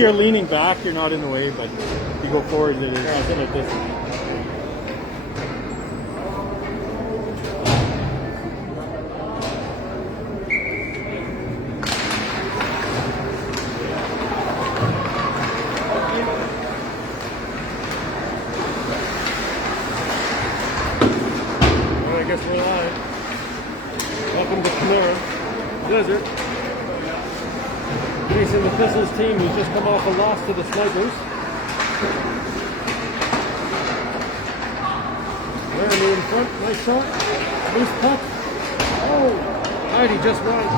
you're leaning back, you're not in the way, but if you go forward, then it's something like this. I guess we're live. Welcome to Kenora Desert. Facing the Thistles team who's just come off a loss to the Snipers. Laramie in front, nice shot. Loose puck. Oh, Heidi just right.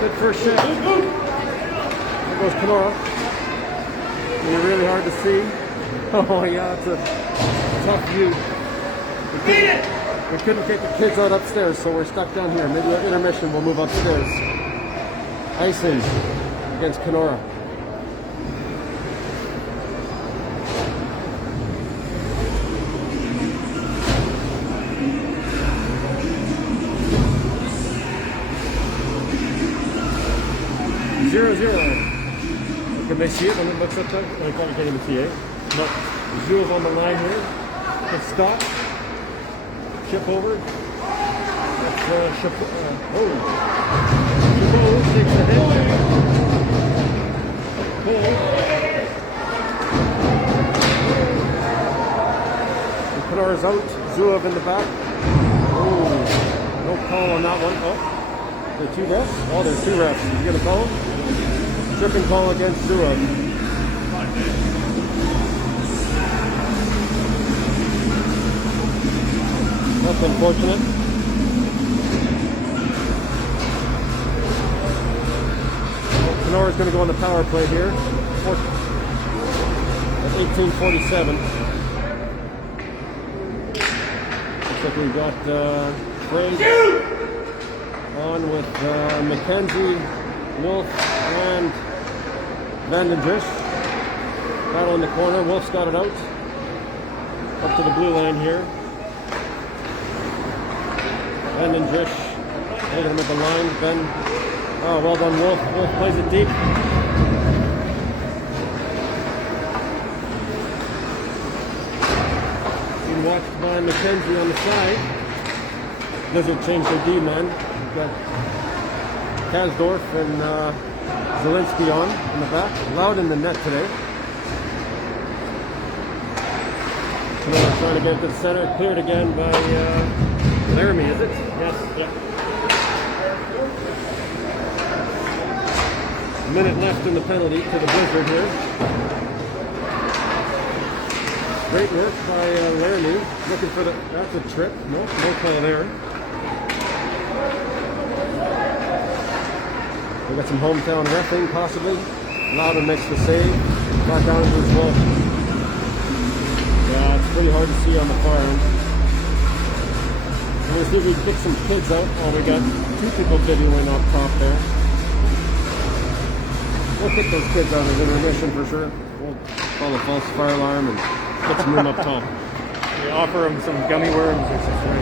Good first shot. There goes Kenora. It'll be really hard to see. Oh yeah, it's a tough view. We couldn't get the kids out upstairs, so we're stuck down here. Maybe at intermission we'll move upstairs. Icing against Kenora. Zero. Can they see it when it looks up there? I can't even see it. No. Jules on the line here. Good stop. Chip over. That's Chabot takes a hit. Pull. Kenora's out. Zuev in the back. Oh, no call on that one. Oh, there are two refs? Oh, there's two refs. Is he going to call? Tripping call against Zuev. That's unfortunate. Kenora's going to go on the power play here. At 18:47. Looks like we've got Craig on with McKenzie, Wolf, and Vandendrish. Battle in the corner. Wolf's got it out. Up to the blue line here. Vandendrish holding him at the line. Oh, well done, Wolf. Wolf plays it deep. Being watched by McKenzie on the side. Blizzard changed their D-man. We've got Kasdorf and Zielinski on in the back. Loud in the net today. Kenora trying to get to the center. Cleared again by Laramie, is it? Yes. Yeah. A minute left in the penalty to the Blizzard here. Great work by Laramie. Looking for the... That's a trip. No call there. We got some hometown reffing possibly. Loudon makes the save. Back down to his glove. Yeah, it's pretty hard to see on the far end. We'll see if we can pick some kids out. Oh, we got two people videoing up top there. We'll pick those kids out of intermission for sure. We'll call a false fire alarm and put some room up top. We offer them some gummy worms or something.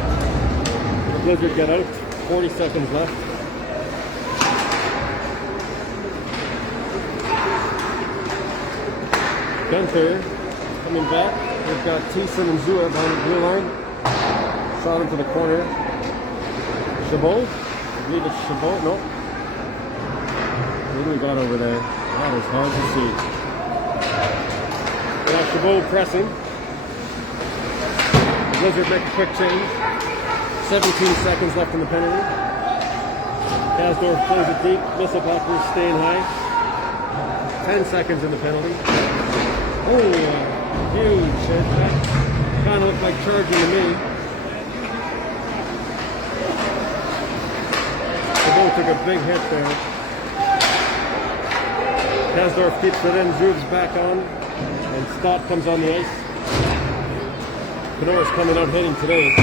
The Blizzard get out. 40 seconds left. Gunther coming back. We've got Thiessen and Zuev on the blue line. Shot into the corner. Chabot? I believe it's Chabot. No. What do we got over there? That is hard to see. Yeah, Chabot pressing. The Blizzard make a quick change. 17 seconds left in the penalty. Kasdorf plays it deep. Misselbacher staying high. 10 seconds in the penalty. Oh, huge hit. That kind of looked like charging to me. Chabot took a big hit there. Kasdorf keeps it in. Zuev's back on. And Stott comes on the ice. Kenora's coming out hitting today.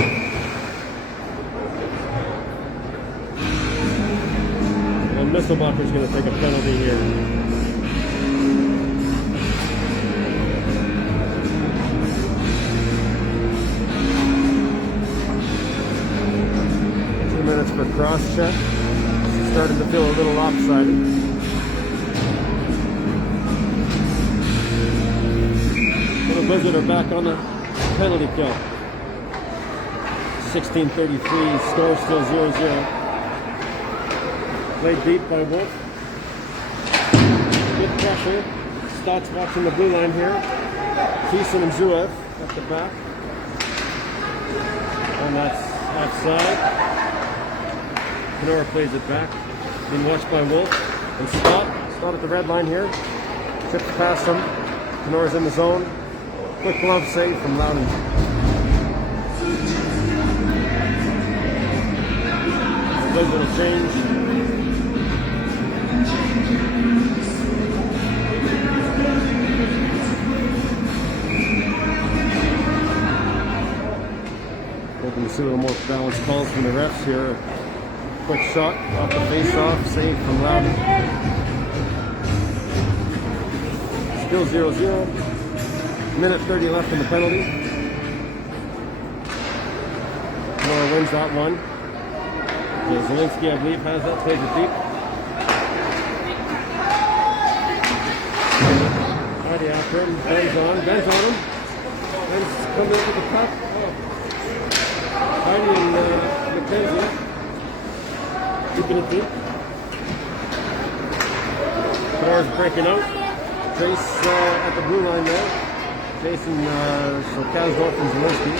And Misselbacher's going to take a penalty here. For cross check. Starting to feel a little lopsided. The Blizzard are back on the penalty kill. 16:33, score still 0-0. Played deep by Wolf. Good pressure. Stotts watching the blue line here. Thistles and Zuev at the back. And that's offside. Kenora plays it back. Being watched by Wolf. And Stott at the red line here. Chips past him. Kenora's in the zone. Quick glove save from Loudon. A little bit of change. Hoping to see a little more balanced calls from the refs here. Quick shot off the face-off, save from Loudon. Still 0-0. Minute 30 left in the penalty. Kenora wins that one. Zielinski, I believe, has that, plays it deep. Hardy after him, bends on him. Ben's coming up with the puck. Hardy and McKenzie keeping it deep. Kenora's breaking out. Trace at the blue line there. Jason, so Kasdorf and Zielinski.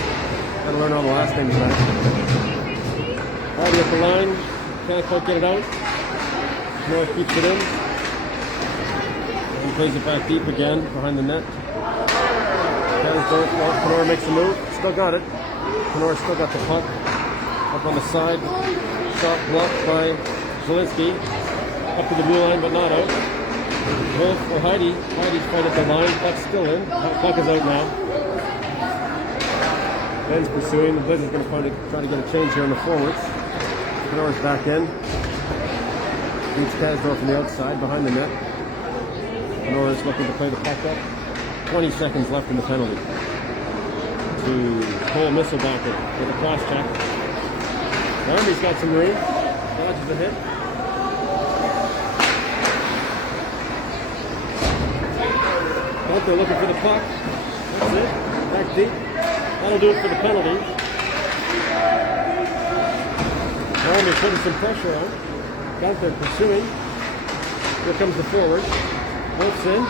Gotta learn all the last names tonight. Hardy at the line. Can't quite get it out. Kenora keeps it in. He plays it back deep again behind the net. Kasdorf, well, Kenora makes a move. Still got it. Kenora still got the puck. Up on the side. Shot blocked by Zielinski. Up to the blue line, but not out. Wolf or Heidi. Heidi's fight at the line. Puck's still in. Puck is out now. Ben's pursuing. The Blizzard's going to try to get a change here on the forwards. Kenora's back in. Beats Kasdorf from the outside behind the net. Kenora's looking to play the puck up. 20 seconds left in the penalty. To Cole Misselbacher with a cross check. Army's got some room. Dodges the hit. They're looking for the puck. That's it. Back deep. That'll do it for the penalty. Army putting some pressure on. Gunther pursuing. Here comes the forward. Wolf's in.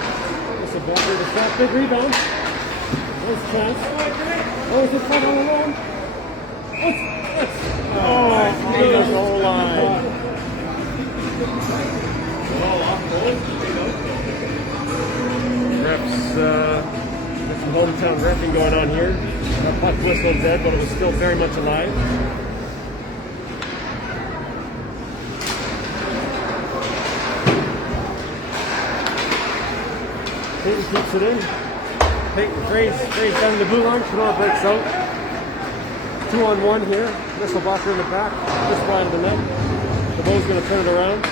Misselbacher to stop. Big rebound. Nice chance. Oh, is this one all alone? Oh, on the goal line. Refs, some hometown reffing going on here. That puck whistled dead, but it was still very much alive. Peyton keeps it in. Peyton Fraze down the blue line. Kenora breaks out. 2-on-1 here. Misselbacher in the back. Just wide of the net. The bow's going to turn it around.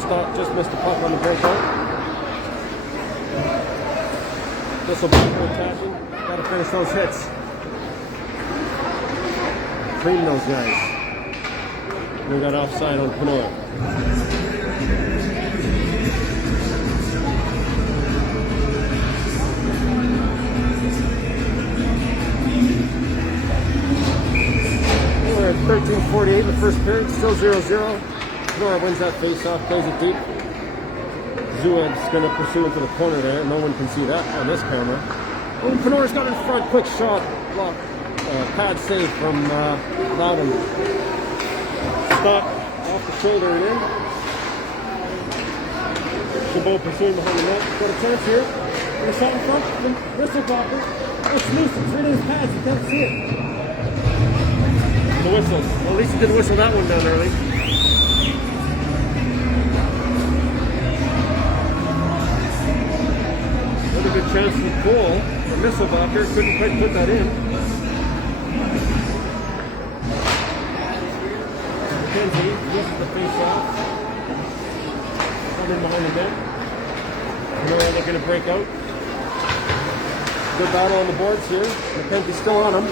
Stott just missed the puck on the breakout. Misselbacher attacking. Got to finish those hits. Clean those guys. We got offside on Kenora. We're at 13:48 in the first period. Still 0-0. Kenora wins that face-off. Plays it deep. Zuev's going to pursue into the corner there. No one can see that on this camera. Oh, Kenora's got it in front. Quick shot. Block. Pad save from Loudon. Stop off the shoulder and in. Chabot pursuing behind the net. Got a chance here. And a shot in front from Misselbacher. It's loose. It's right in his pads. You can't see it. The whistle. Well, at least he didn't whistle that one down early. Another good chance for Cole. Misselbacher couldn't quite put that in. McKenzie uses the face-off. Coming behind the net. Kenora looking to break out. Good battle on the boards here. McKenzie's still on him.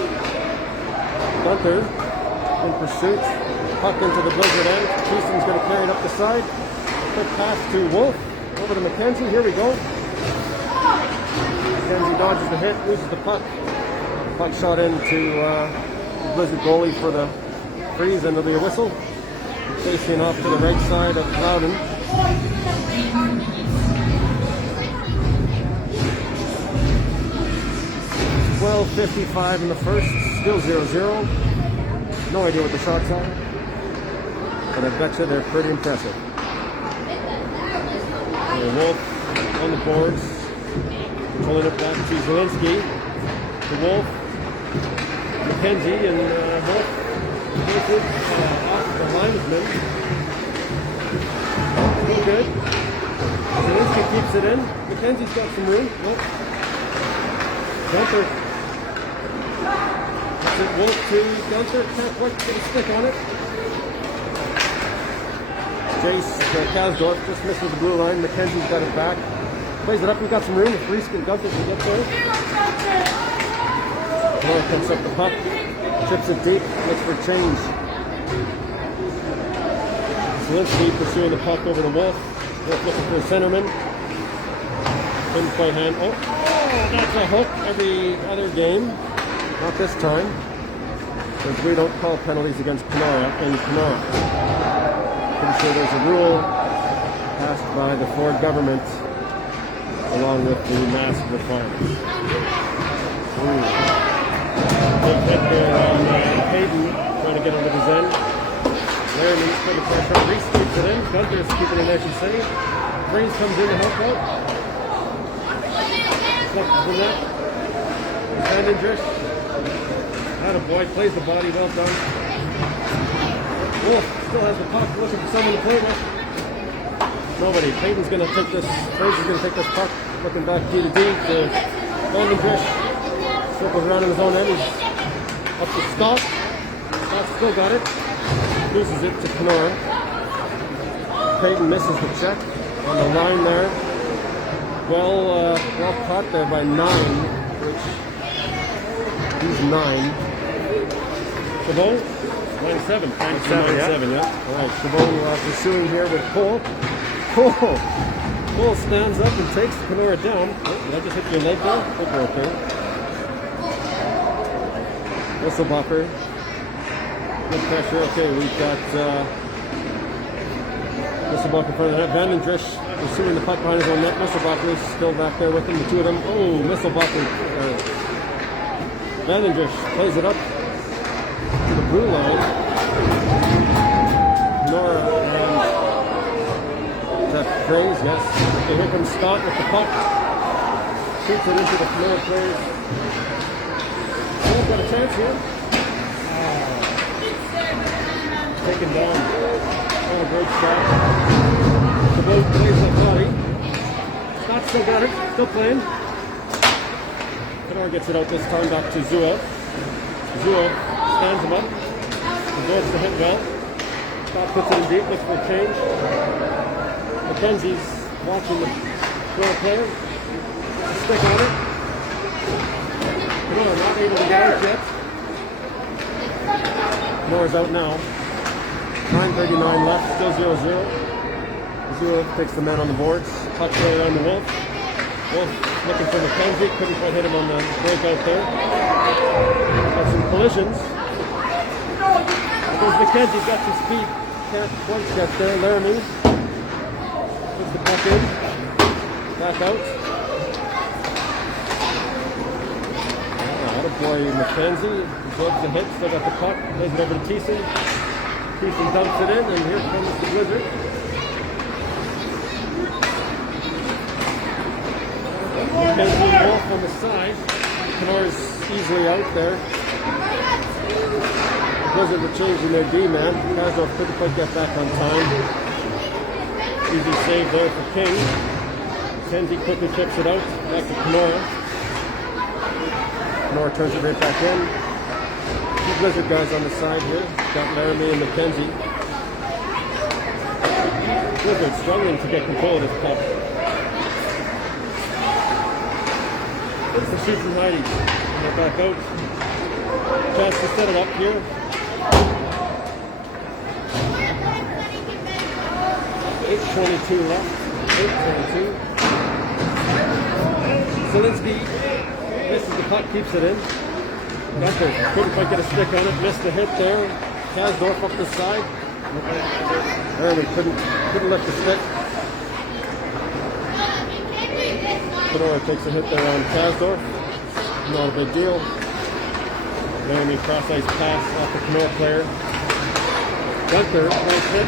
Gunther in pursuit. Puck into the Blizzard end. Houston's going to carry it up the side. Quick pass to Wolf. Over to McKenzie. Here we go. McKenzie dodges the hit, loses the puck. Puck shot into the Blizzard goalie for the freeze, and there'll be a whistle. Facing off to the right side of Loudon. 12:55 in the first, still 0-0. No idea what the shots are, but I bet you they're pretty impressive. Wolf on the boards, pulling it back to Zielinski. To Wolf, McKenzie, and Wolf off the linesman. Pretty good. Zielinski keeps it in. McKenzie's got some room. Nope. Gunther. That's it. Wolf to Gunther. Can't quite get a stick on it. Jace Kasdorf just misses the blue line. McKenzie's got it back. Plays it up. We've got some room. If Reese and Gunther can get there. Moore picks up the puck. Chips it deep. Looks for change. Zielinski pursuing the puck over to Wolf. Wolf looking for a centerman. Couldn't play hand. Oh, that's a hook every other game. Not this time. Because we don't call penalties against Kenora in Kenora. Pretty sure there's a rule passed by the Ford government along with the mask requirements. Big hit there on Payton, trying to get under his end. Laramie's putting the pressure on. Reese keeps it in. Gunther's keeping it nice and safe. Freeze comes in to help out. Flips the net. Vandendrish. Attaboy, plays the body, well done. Wolf still has the puck, looking for someone to play with. Nobody. Payton's going to take this. Fraser's going to take this puck, looking back D to D to Vandendrish. Circles around in his own end. He's up to Scott. Scott still got it. Loses it to Kenora. Payton misses the check on the line there. Well caught there by 9, which he's 9. Chabot? 9-7. 9-7, yeah. All right, Chabot pursuing here with Cole. Cole stands up and takes Kenora down. Oh, did I just hit your leg there? Hope you're okay. Whistlebacher. Good pressure. Okay, we've got Whistlebacher in front of the net. Vandendrish pursuing the puck behind his own net. Whistlebacher is still back there with him. The two of them. Oh, Whistlebacher. Vandendrish plays it up to the blue line. Nora and that phrase, yes. Okay, here comes Scott with the puck. Shoots it into the Kenora players. Got a chance here. Taken down. Oh, a great shot. The boat plays the body. Scott still got it. Still playing. Kenora gets it out this time back to Zua. Zua stands him up. Absorbs the hit well. Scott puts it in deep. Looks for a change. McKenzie's watching the Kenora player. Stick on it. Kenora not able to get out yet. Kenora's out now. 9:39 left, still 0-0. Zula takes the man on the boards. Puck play around the Wolf. Wolf looking for McKenzie. Couldn't quite hit him on the breakout there. Got some collisions. There's McKenzie, got some speed. Can't quite get there. Laramie puts the puck in. Back out. Boy, McKenzie absorbs the hit, still got the puck, plays it over to Thiessen. Thiessen dumps it in, and here comes the Blizzard. McKenzie and Wolf on the side. Kenora's easily out there. The Blizzard are changing their D-man. Kasdorf couldn't quite get back on time. Easy save there for King. McKenzie quickly chips it out, back to Kenora. Kenora turns it right back in. Two Blizzard guys on the side here. Got Laramie and McKenzie. Blizzard struggling to get control of this puck. It's a shoot from Heidi. They're back out. Chance to set it up here. 8:22 left. 8:22. Zielinski misses the puck, keeps it in. Gunther couldn't quite get a stick on it, missed the hit there. Kasdorf up the side. There we couldn't lift the stick. Kenora takes a hit there on Kasdorf. Not a big deal. Laramie cross-ice pass off the Kenora player. Gunther, nice hit.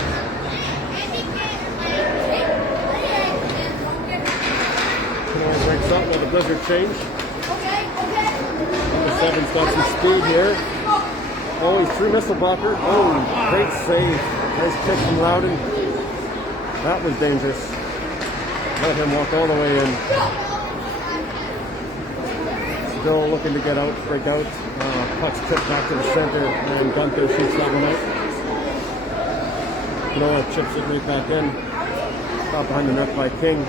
Kenora breaks up with a blizzard change. Number 7's got some speed here. Oh, he's through Misselbacher. Oh, great save. Nice kick from Loudon. That was dangerous. Let him walk all the way in. Still looking to get out, break out. Puck's tipped back to the center, and Gunther shoots that one out. Noah chips it right back in. Caught behind the net by King.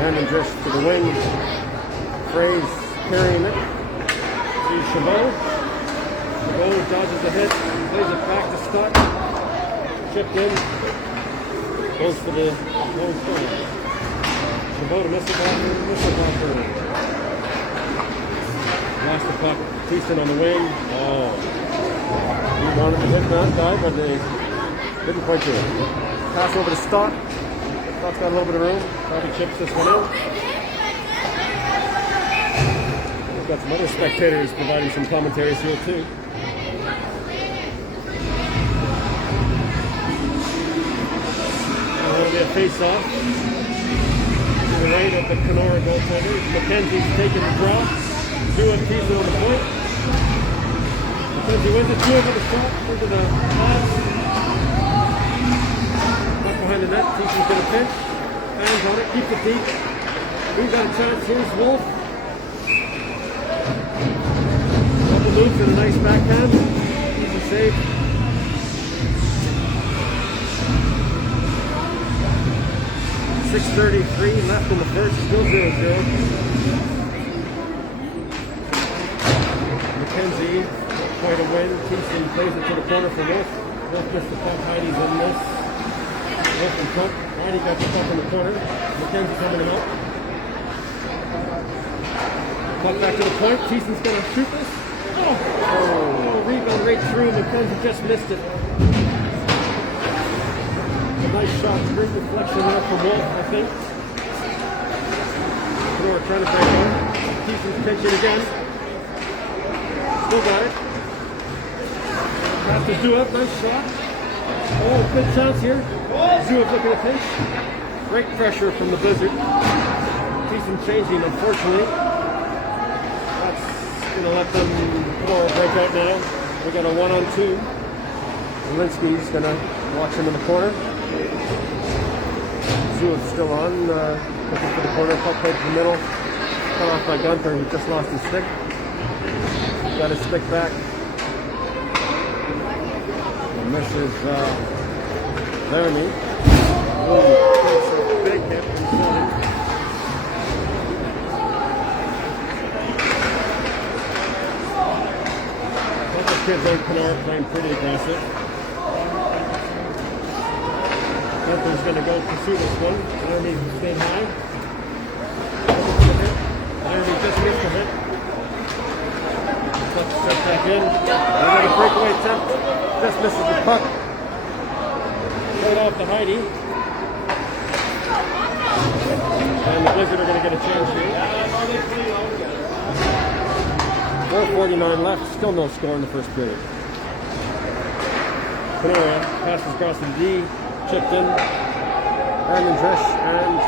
And then just to the wing. Fraze carrying it. Sees Chabot. Chabot dodges the hit. Plays it back to Scott. Chipped in. Goes for the long point. Chabot to Misselbacher. Lost the puck. Thiessen on the wing. Oh. He wanted to hit that guy, but they didn't quite do it. Pass over to Stott. Stott's got a little bit of room. Probably chips this one out. We've got some other spectators providing some commentaries here too. There'll be a face-off to the right of the Kenora goaltender. McKenzie's taking the draw. Two and Thiessen on the point. McKenzie wins it, 2 over the shot, into the pass. Up behind the net, Thiessen's going to pinch. Fans on it, keeps it deep. We've got a chance, here's Wolf. Double moves and a nice backhand. Easy save. .633 left in the first, still 0-0. McKenzie, quite a win. Thiessen plays it to the corner for Wolf. Wolf missed the puck. Heidi's in this. Wolf and Cook. Heidi got the puck in the corner. McKenzie coming him up. Puck back to the point. Thiessen's going to shoot this. Oh, rebound right through. McKenzie just missed it. A nice shot. Great deflection there from Wolf, I think. Kenora trying to break on. Thiessen's pitching again. Still got it. Pass to Zuev, nice shot. Oh, good chance here. Zuev looking to pinch. Great pressure from the Blizzard. Thiessen changing, unfortunately. That's going to let them break out now. We got a 1-on-2. Zielinski's going to watch him in the corner. Zuev's still on, looking for the corner. Puck played to the middle. Cut off by Gunther, who just lost his stick. Got his stick back. And this is Laramie. Oh, takes a big hit from Sonny. Both the kids on Kenora playing pretty aggressive. Gunther's going to go pursue this one. Laramie stayed high. Laramie just missed the hit. Let's set back in. Another breakaway attempt. Just misses the puck. Right off to Heidi. And the Blizzard are going to get a chance here. 4:49 left. Still no score in the first period. Kenora passes across the D. Chipped in. Brandon Drish and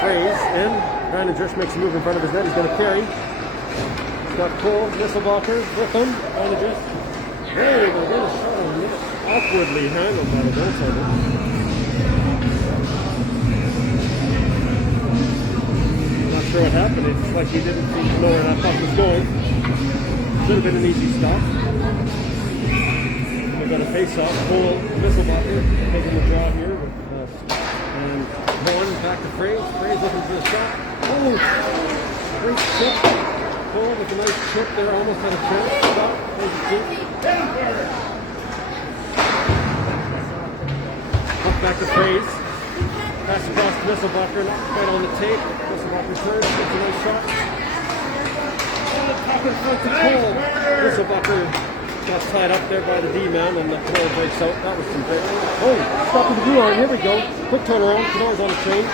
Fraze in. Brandon Drish makes a move in front of his net. He's going to carry. Got Cole, Misselbacher with him. Brandon Drish. Hey, they're going to shot him. Awkwardly handled by the goaltender. Not sure what happened. It's like he didn't seem to know where that puck was going. Should have been an easy stop. They've got a face-off. Cole, Misselbacher taking the draw here. And Bowen back to Fraze. Fraze looking for the shot. Oh, great chip. Cole with a nice chip there. Almost had a chance. Stop. Plays it deep. Up back to Fraze. Pass across to Misselbucker, not quite on the tape. Misselbucker turns, gets a nice shot. On the top in front to Cole. Misselbucker got tied up there by the D-man, and the Canora breaks out. That was some great. Oh, stop at the blue line. Here we go. Quick turnaround. Canora's on the change.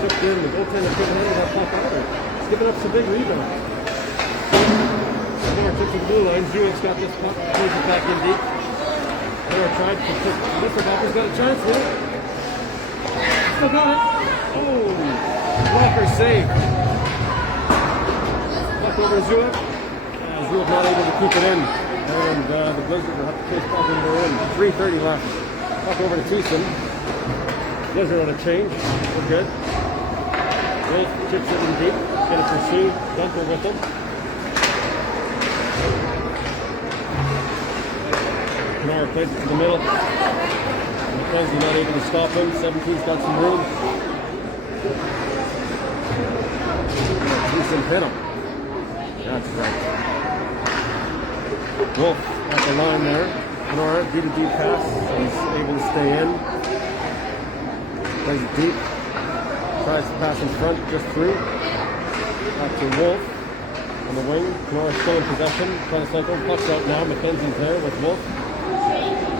Chipped in. The goaltender couldn't handle that puck either. He's giving up some big rebounds. Canora took to the blue line. Zewic's got this puck. Plays it back in deep. Canora tried to tip. Misselbacker's got a chance here. Still got it. Oh, blocker save. Puck over to Zewick. Zewick not able to keep it in. And the Blizzard will have to chase puck into their end. 3:30 left. Puck over to Thiessen. Blizzard on a change. We're good. Wolf chips it in deep. Going to pursue. Dumper with him. Canora plays it to the middle. McKenzie not able to stop him. 17's got some room. Thiessen hit him. That's right. Wolf at the line there. Canora, D2D pass. He's able to stay in. Plays it deep. Tries to pass in front, just through. Back to Wolf on the wing. Canora still in possession. Trying to cycle. Puck's out now. McKenzie's there with Wolf.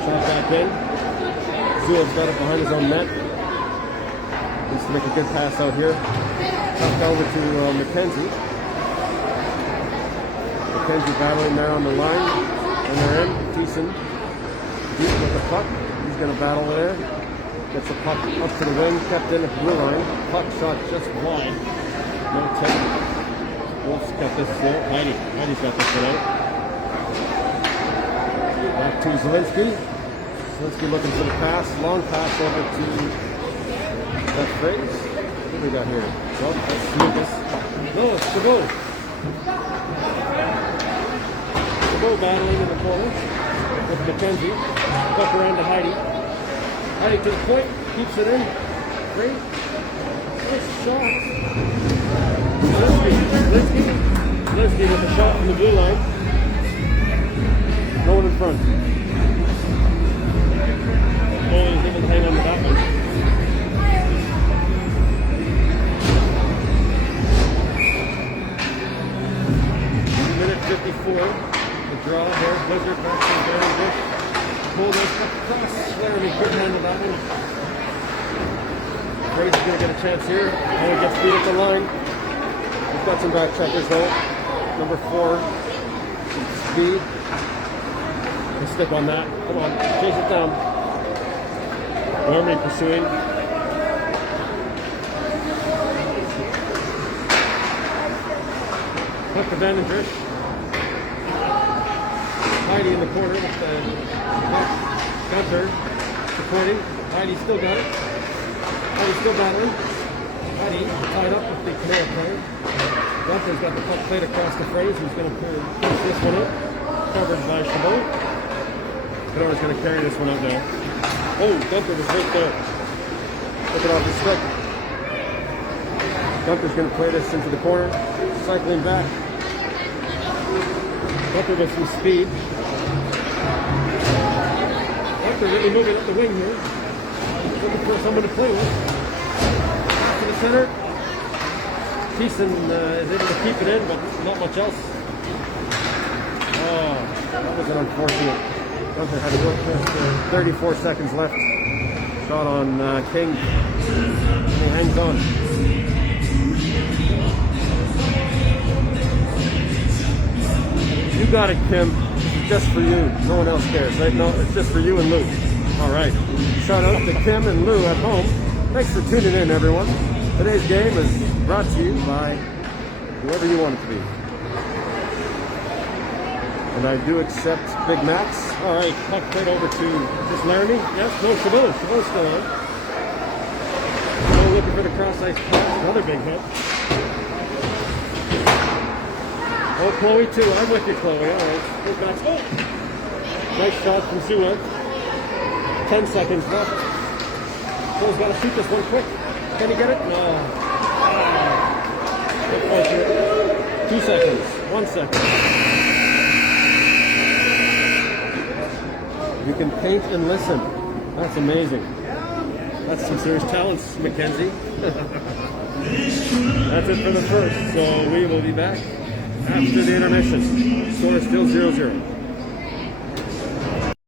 Shot back in. Zewick's got it behind his own net. Needs to make a good pass out here. Puck over to McKenzie. McKenzie battling there on the line. And they're in. Thiessen deep with the puck. He's going to battle there. Gets the puck up to the wing. Kept in at the blue line. Puck shot just wide. No tip. Wolf's got this there. Heidi's got this one out. Back to Zielinski. Zielinski looking for the pass. Long pass over to that Fraze. What do we got here? Well, that's Lucas. No, it's Chabot. Chabot battling in the corner with McKenzie. Puck around to Heidi. Heidi to the point. Keeps it in. Great. Nice shot. Zielinski with a shot from the blue line. No one in front. Goalie's able to hang on to that one. Minute 54. The draw here. Blizzard back to Baron Bush. Mulder's cut across. Laramie couldn't handle that one. Fraze is going to get a chance here. And he gets beat at the line. We've got some back checkers though. Number 4. Speed. Stick on that. Come on, chase it down. Laramie pursuing. Puck to Vandendrish. Heidi in the corner with the puck. Gunter supporting. Heidi still got it. Heidi still battling. Heidi tied up with the Canora player. Gunter's got the puck played across the Fraze. He's going to push this one up. Covered by Chabot. Canora's going to carry this one out now. Oh, Gunter was right there. Took it off his stick. Gunter's going to play this into the corner. Cycling back. Gunter with some speed. Gunter really moving up the wing here. Looking for someone to play with. To the center. Thiessen is able to keep it in, but not much else. Oh, that was an unfortunate. Gunter had a real chance there. 34 seconds left. Shot on King. And he hangs on. You got it, Kim. This is just for you. No one else cares, right? No, it's just for you and Lou. All right. Shout out to Kim and Lou at home. Thanks for tuning in, everyone. Today's game is brought to you by whoever you want it to be. And I do accept Big Macs. All right, puck right over to this Laramie. Yes, no, Chabot. Chabot's still on. Chabot looking for the cross-ice pass. Another big hit. Oh, Chloe too. I'm with you, Chloe. All right. Big Macs. Oh! Nice shot from Zewik. 10 seconds left. Chloe's got to shoot this one quick. Can he get it? No. Ah. 2 seconds. 1 second. You can paint and listen. That's amazing. That's some serious talents, Mackenzie. That's it for the first. So we will be back after the intermission. Score is still 0-0.